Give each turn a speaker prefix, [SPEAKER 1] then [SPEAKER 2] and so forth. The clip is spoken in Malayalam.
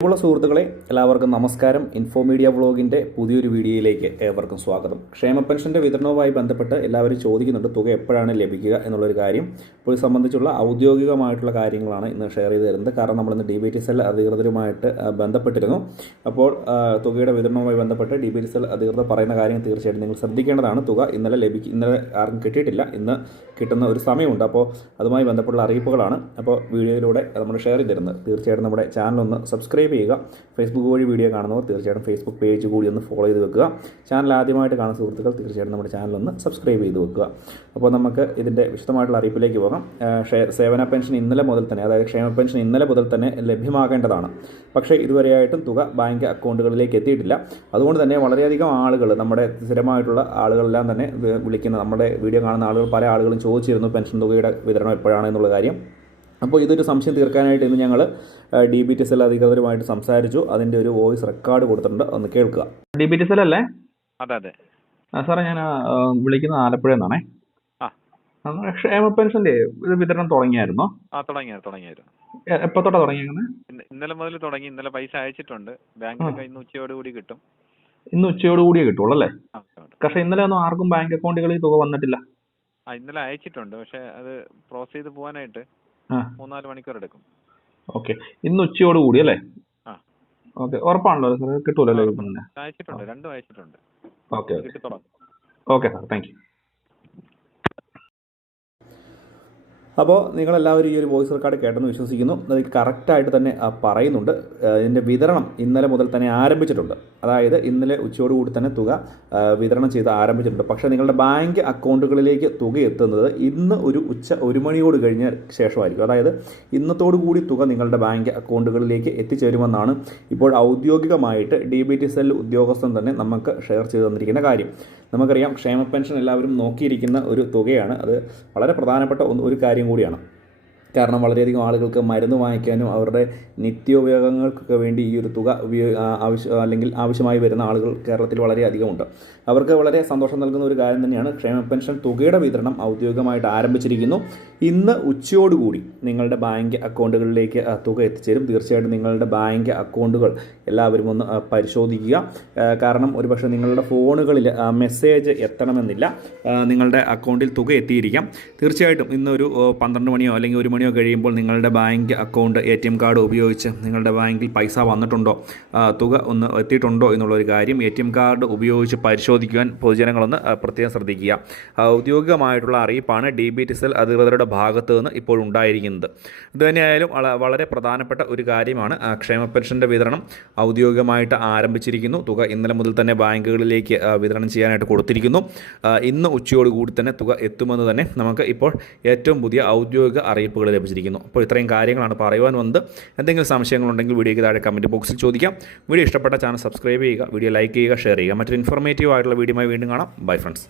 [SPEAKER 1] പ്രിയമുള്ള സുഹൃത്തുക്കളെ എല്ലാവർക്കും നമസ്കാരം. ഇൻഫോ മീഡിയ വ്ളോഗിന്റെ പുതിയൊരു വീഡിയോയിലേക്ക് ഏവർക്കും സ്വാഗതം. ക്ഷേമ പെൻഷന്റെ വിതരണവുമായി ബന്ധപ്പെട്ട് എല്ലാവരും ചോദിക്കുന്നുണ്ട് തുക എപ്പോഴാണ് ലഭിക്കുക എന്നുള്ളൊരു കാര്യം. അപ്പോൾ ഇത് സംബന്ധിച്ചുള്ള ഔദ്യോഗികമായിട്ടുള്ള കാര്യങ്ങളാണ് ഇന്ന് ഷെയർ ചെയ്ത് തരുന്നത്. കാരണം നമ്മളിന്ന് ഡി ബി ടി സെൽ അധികൃതരുമായിട്ട് ബന്ധപ്പെട്ടിരുന്നു. അപ്പോൾ തുകയുടെ വിതരണവുമായി ബന്ധപ്പെട്ട് ഡി ബി ടി സെൽ അധികൃതർ പറയുന്ന കാര്യം തീർച്ചയായിട്ടും നിങ്ങൾ ശ്രദ്ധിക്കേണ്ടതാണ്. തുക ഇന്നലെ ലഭിക്കും ഇന്നലെ ആർക്കും കിട്ടിയിട്ടില്ല. ഇന്ന് കിട്ടുന്ന ഒരു സമയമുണ്ട്. അപ്പോൾ അതുമായി ബന്ധപ്പെട്ടുള്ള അറിയിപ്പുകളാണ്. അപ്പോൾ വീഡിയോയിലൂടെ നമ്മൾ ഷെയർ ചെയ്തിരുന്നത് തീർച്ചയായിട്ടും നമ്മുടെ ചാനൽ ഒന്ന് സബ്സ്ക്രൈബ് ചെയ്യുക. ഫേസ്ബുക്ക് വഴി വീഡിയോ കാണുന്നവർ തീർച്ചയായിട്ടും ഫേസ്ബുക്ക് പേജ് കൂടി ഒന്ന് ഫോളോ ചെയ്ത് വെക്കുക. ചാനൽ ആദ്യമായിട്ട് കാണുന്ന സുഹൃത്തുക്കൾ തീർച്ചയായിട്ടും നമ്മുടെ ചാനൽ ഒന്ന് സബ്സ്ക്രൈബ് ചെയ്ത് വെക്കുക. അപ്പോൾ നമുക്ക് ഇതിന്റെ വിശദമായിട്ടുള്ള അറിയിപ്പിലേക്ക് പോകാം. സേവന പെൻഷൻ ഇന്നലെ മുതൽ തന്നെ അതായത് ക്ഷേമ പെൻഷൻ ഇന്നലെ മുതൽ തന്നെ ലഭ്യമാകേണ്ടതാണ്. പക്ഷേ ഇതുവരെയായിട്ടും തുക ബാങ്ക് അക്കൗണ്ടുകളിലേക്ക് എത്തിയിട്ടില്ല. അതുകൊണ്ട് തന്നെ വളരെയധികം ആളുകൾ നമ്മുടെ സ്ഥിരമായിട്ടുള്ള ആളുകളെല്ലാം തന്നെ വിളിക്കുന്ന നമ്മുടെ വീഡിയോ കാണുന്ന ആളുകൾ പല ആളുകളും ചോദിച്ചിരുന്നു പെൻഷൻ തുകയുടെ വിതരണം എപ്പോഴാണ് എന്നുള്ള കാര്യം. അപ്പോൾ ഇതൊരു സംശയം തീർക്കാനായിട്ട് ഇന്ന് ഞങ്ങൾ D B T S L അധികൃതരുമായിട്ട് സംസാരിച്ചു. അതിന്റെ ഒരു വോയിസ് റെക്കോർഡ് കൊടുത്തിട്ടുണ്ട്. ഒന്ന് കേൾക്കുക.
[SPEAKER 2] ഡി ബി ടി എൽ അല്ലേ?
[SPEAKER 3] അതെ അതെ.
[SPEAKER 2] ആ, സാറേ ഞാൻ വിളിക്കുന്ന വിളിക്കുന്നത് ആലപ്പുഴ നിന്നാണേ ക്ഷേമ പെൻഷന്റെ ഇത് വിതരണം തുടങ്ങിയായിരുന്നോ?
[SPEAKER 3] ആ തുടങ്ങിയായിരുന്നു
[SPEAKER 2] തുടങ്ങിയായിരുന്നു. എപ്പോ തൊട്ടാ തുടങ്ങിയത്
[SPEAKER 3] ഇന്നലെ മുതൽ തുടങ്ങി. ഇന്നലെ പൈസ അയച്ചിട്ടുണ്ട്. ബാങ്ക് ഇന്ന് ഉച്ചയോട് കൂടി കിട്ടും.
[SPEAKER 2] ഇന്ന് ഉച്ചയോട് കൂടിയേ കിട്ടുള്ളൂ അല്ലേ? പക്ഷെ ഇന്നലെ ഒന്നും ആർക്കും ബാങ്ക് അക്കൗണ്ടുകളിൽ തുക വന്നിട്ടില്ല.
[SPEAKER 3] ആ ഇന്നലെ അയച്ചിട്ടുണ്ട്. പക്ഷെ അത് പ്രോസസ് ചെയ്ത് പോകാനായിട്ട് മൂന്നാൽ മണിക്കൂർ എടുക്കും
[SPEAKER 2] ഓക്കെ. ഇന്ന് ഉച്ചയോട് കൂടി അല്ലേ. ഓക്കെ. ഉറപ്പാണല്ലോ സാർ കിട്ടൂലോ അല്ലേ പിന്നെ
[SPEAKER 3] അയച്ചിട്ടുണ്ട് രണ്ടും അയച്ചിട്ടുണ്ട്
[SPEAKER 2] okay okay sir. Thank you.
[SPEAKER 1] അപ്പോൾ നിങ്ങളെല്ലാവരും ഈ ഒരു വോയിസ് റെക്കോർഡ് കേട്ടെന്ന് വിശ്വസിക്കുന്നു. അത് കറക്റ്റായിട്ട് തന്നെ പറയുന്നുണ്ട്. ഇതിന്റെ വിതരണം ഇന്നലെ മുതൽ തന്നെ ആരംഭിച്ചിട്ടുണ്ട്. അതായത് ഇന്നലെ ഉച്ചയോടുകൂടി തന്നെ തുക വിതരണം ചെയ്ത് ആരംഭിച്ചിട്ടുണ്ട്. പക്ഷേ നിങ്ങളുടെ ബാങ്ക് അക്കൗണ്ടുകളിലേക്ക് തുക എത്തുന്നത് ഇന്ന് ഒരു ഉച്ച ഒരു മണിയോട് കഴിഞ്ഞ ശേഷമായിരിക്കും. അതായത് ഇന്നത്തോടു കൂടി തുക നിങ്ങളുടെ ബാങ്ക് അക്കൗണ്ടുകളിലേക്ക് എത്തിച്ചേരുമെന്നാണ് ഇപ്പോൾ ഔദ്യോഗികമായിട്ട് ഡി ബി ടി സെൽ ഉദ്യോഗസ്ഥൻ തന്നെ നമുക്ക് ഷെയർ ചെയ്തു തന്നിരിക്കുന്ന കാര്യം. നമുക്കറിയാം ക്ഷേമ പെൻഷൻ എല്ലാവരും നോക്കിയിരിക്കുന്ന ഒരു തുകയാണ്. അത് വളരെ പ്രധാനപ്പെട്ട ഒരു കാര്യം കൂടിയാണ്. കാരണം വളരെയധികം ആളുകൾക്ക് മരുന്ന് വാങ്ങിക്കാനും അവരുടെ നിത്യോപയോഗങ്ങൾക്കൊക്കെ വേണ്ടി ഈ ഒരു തുക ഉപയോഗ ആവശ്യം അല്ലെങ്കിൽ ആവശ്യമായി വരുന്ന ആളുകൾ കേരളത്തിൽ വളരെയധികമുണ്ട്. അവർക്ക് വളരെ സന്തോഷം നൽകുന്ന ഒരു കാര്യം തന്നെയാണ് ക്ഷേമ പെൻഷൻ തുകയുടെ വിതരണം ഔദ്യോഗികമായിട്ട് ആരംഭിച്ചിരിക്കുന്നു. ഇന്ന് ഉച്ചയോടുകൂടി നിങ്ങളുടെ ബാങ്ക് അക്കൗണ്ടുകളിലേക്ക് തുക എത്തിച്ചേരും. തീർച്ചയായിട്ടും നിങ്ങളുടെ ബാങ്ക് അക്കൗണ്ടുകൾ എല്ലാവരും ഒന്ന് പരിശോധിക്കുക. കാരണം ഒരുപക്ഷെ നിങ്ങളുടെ ഫോണുകളിൽ മെസ്സേജ് എത്തണമെന്നില്ല. നിങ്ങളുടെ അക്കൗണ്ടിൽ തുക എത്തിയിരിക്കാം. തീർച്ചയായിട്ടും ഇന്നൊരു പന്ത്രണ്ട് മണിയോ അല്ലെങ്കിൽ ഒരു മണിയോ കഴിയുമ്പോൾ നിങ്ങളുടെ bank account A T M card ഉപയോഗിച്ച് നിങ്ങളുടെ ബാങ്കിൽ പൈസ വന്നിട്ടുണ്ടോ? തുക ഒന്ന് എത്തിയിട്ടുണ്ടോ എന്നുള്ളൊരു കാര്യം എ ടി എം കാർഡ് ഉപയോഗിച്ച് പരിശോധിക്കുവാൻ പൊതുജനങ്ങളൊന്ന് പ്രത്യേകം ശ്രദ്ധിക്കുക. ഔദ്യോഗികമായിട്ടുള്ള അറിയിപ്പാണ് ഡി ബി ടി സെൽ അധികൃതരുടെ ഭാഗത്തു നിന്ന് ഇപ്പോൾ ഉണ്ടായിരിക്കുന്നത്. ഇതുതന്നെയായാലും വളരെ പ്രധാനപ്പെട്ട ഒരു കാര്യമാണ് ക്ഷേമ പെൻഷന്റെ വിതരണം ഔദ്യോഗികമായിട്ട് ആരംഭിച്ചിരിക്കുന്നു. തുക ഇന്നലെ മുതൽ തന്നെ ബാങ്കുകളിലേക്ക് വിതരണം ചെയ്യാനായിട്ട് കൊടുത്തിരിക്കുന്നു. ഇന്ന് ഉച്ചയോടുകൂടി തന്നെ തുക എത്തുമെന്ന് തന്നെ നമുക്ക് ഇപ്പോൾ ഏറ്റവും പുതിയ ഔദ്യോഗിക അറിയിപ്പുകൾ ലഭിച്ചിരിക്കുന്നു. അപ്പോൾ ഇത്രയും കാര്യങ്ങളാണ് പറയുവാൻ വന്നത്. എന്തെങ്കിലും സംശയങ്ങളുണ്ടെങ്കിൽ വീഡിയോയ്ക്ക് താഴെ കമന്റ് ബോക്സിൽ ചോദിക്കാം. വീഡിയോ ഇഷ്ടപ്പെട്ട ചാനൽ സബ്സ്ക്രൈബ് ചെയ്യുക വീഡിയോ ലൈക്ക് ചെയ്യുക ഷെയർ ചെയ്യുക. മറ്റൊരു ഇൻഫോർമേറ്റീവ് ആയിട്ടുള്ള വീഡിയോയുമായി വീണ്ടും കാണാം. Bye friends